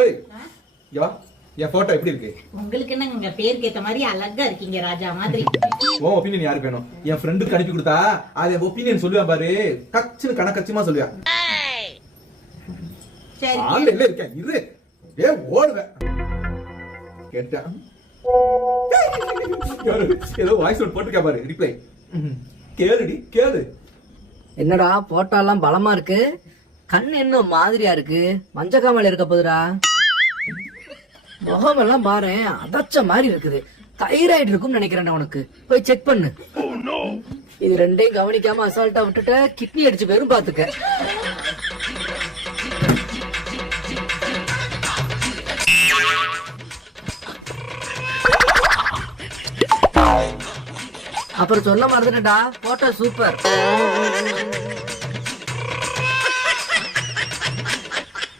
ஏய் யா என் போட்டோ எப்படி இருக்கு? உங்களுக்கு என்னங்க பேருக்கு ஏத்த மாதிரி அழகா இருக்கீங்க ராஜா மாதிரி. உன் ஒப்பீனியன் யாரு வேணும்? என் ஃப்ரெண்டுக்கு அனுப்பி கொடுத்தா அது ஒப்பீனியன் சொல்லுவேன் பாரு, கச்சுன்னு கணக்கச்சியமா சொல்லுவேன். சரி ஆன்லைன்ல இருக்கேன் இரு, ஏ ஓடுவேன். கேட்டேன் ஏதோ வாய்ஸ் நோட் போட்டுருக்கா பாரு, ரிப்ளை கேளுடி கேளு. என்னடா போட்டோலாம் பலமா இருக்கு, கண் என்ன மாதிரியா இருக்கு, மஞ்ச காமல இருக்க போதுடா. முகம் எல்லாம் பாரு அதச்ச மாதிரி இருக்குது, தைராய்டு இருக்கும்னு நினைக்கிறேன். உனக்கு போய் செக் பண்ணு. இது ரெண்டையும் கவனிக்காம அசால்ட்டா விட்டுட்ட கிட்னி அடிச்சு போயிரும் பாத்துக்க. அப்புறம் சொல்ல மறந்துட்டா, போட்டோ சூப்பர்.